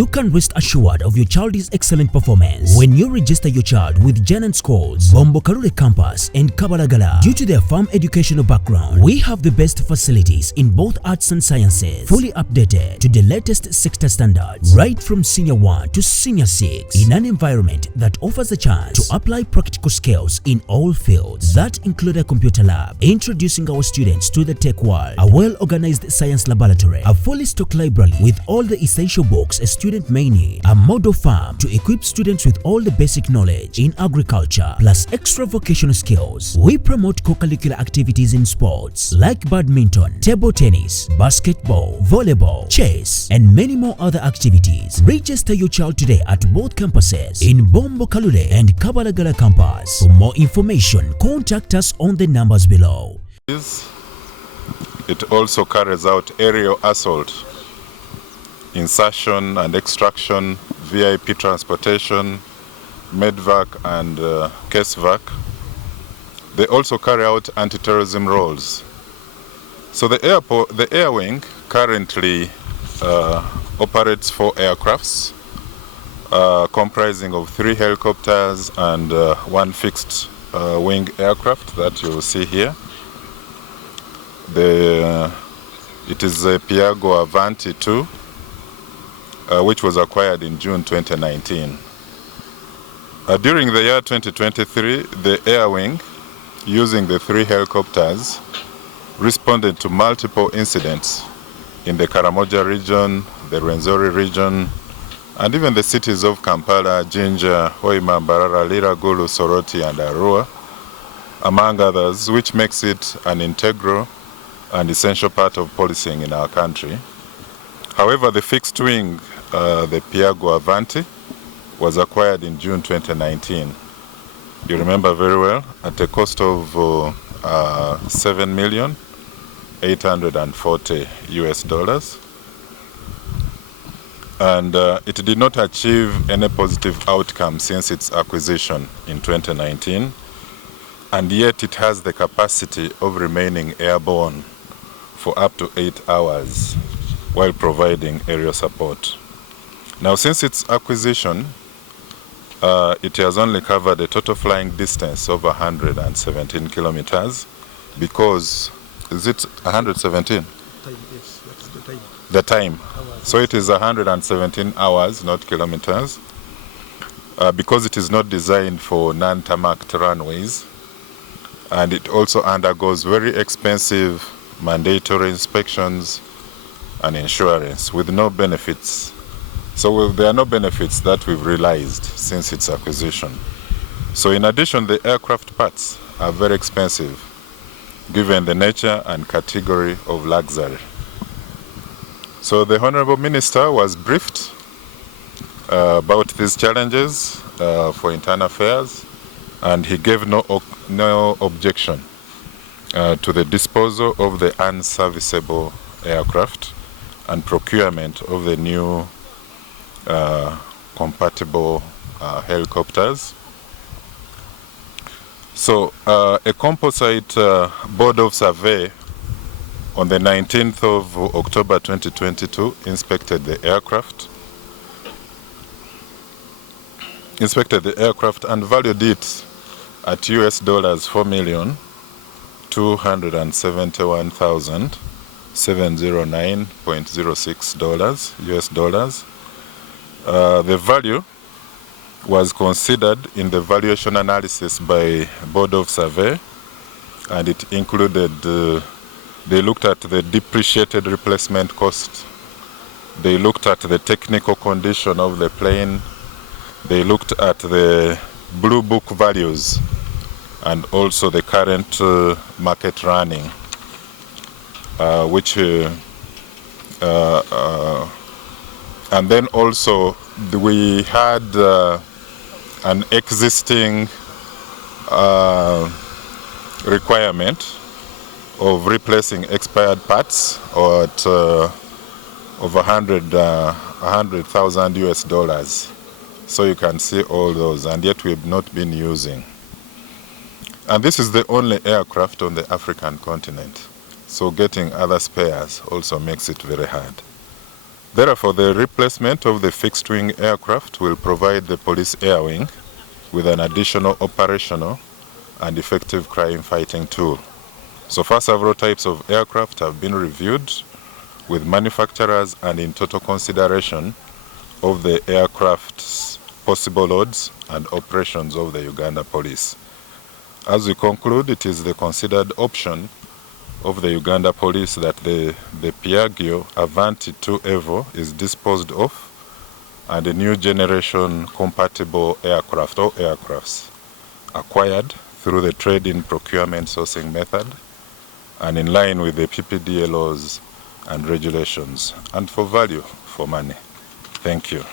You can rest assured of your child's excellent performance when you register your child with Janan Schools, Bombo Kalule Campus and Kabalagala. Due to their firm educational background, we have the best facilities in both arts and sciences, fully updated to the latest sector standards, right from Senior 1 to Senior 6, in an environment that offers a chance to apply practical skills in all fields. That include a computer lab, introducing our students to the tech world, a well-organized science laboratory, a fully stocked library with all the essential books a student may need, a model farm to equip students with all the basic knowledge in agriculture, plus extra vocational skills. We promote co-curricular activities in sports like badminton, table tennis, basketball, volleyball, chess, and many more other activities. Register your child today at both campuses in Bombo Kalule and Kabalagala campus. For more information, contact us on the numbers below. It also carries out aerial assault, insertion and extraction, VIP transportation, medvac and casevac. They also carry out anti-terrorism roles. So the air wing currently operates 4 aircrafts, comprising of 3 helicopters and 1 fixed wing aircraft that you will see here. It is a Piaggio Avanti 2, which was acquired in June 2019. During the year 2023, the air wing, using the 3 helicopters, responded to multiple incidents in the Karamoja region, the Rwenzori region, and even the cities of Kampala, Jinja, Hoima, Mbarara, Lira, Gulu, Soroti, and Arua, among others, which makes it an integral and essential part of policing in our country. However, the fixed wing, the Piaggio Avanti, was acquired in June 2019. You remember very well, at a cost of $7,840,000 US. And it did not achieve any positive outcome since its acquisition in 2019. And yet it has the capacity of remaining airborne for up to 8 hours while providing aerial support. Now, since its acquisition, it has only covered a total flying distance of 117 kilometers because, is it 117? Yes, that's the time. The time. So it is 117 hours, not kilometers, because it is not designed for non-tarmac runways, and it also undergoes very expensive mandatory inspections and insurance with no benefits. So there are no benefits that we've realized since its acquisition. So in addition, the aircraft parts are very expensive given the nature and category of luxury. So the Honorable Minister was briefed about these challenges for internal affairs, and he gave no objection to the disposal of the unserviceable aircraft and procurement of the new compatible helicopters. So a composite board of survey on the 19th of October 2022 inspected the aircraft and valued it at $271,709.06 The value was considered in the valuation analysis by Board of Survey, and it included, they looked at the depreciated replacement cost, they looked at the technical condition of the plane, they looked at the Blue Book values, and also the current market running, and then also we had an existing requirement of replacing expired parts at of $100,000 US. So you can see all those, and yet we have not been using. And this is the only aircraft on the African continent. So getting other spares also makes it very hard. Therefore, the replacement of the fixed-wing aircraft will provide the police air wing with an additional operational and effective crime-fighting tool. So far, several types of aircraft have been reviewed with manufacturers and in total consideration of the aircraft's possible loads and operations of the Uganda Police. As we conclude, it is the considered option of the Uganda Police that the Piaggio Avanti 2 Evo is disposed of and a new generation compatible aircraft or aircrafts acquired through the trade-in procurement sourcing method and in line with the PPDA laws and regulations and for value for money. Thank you.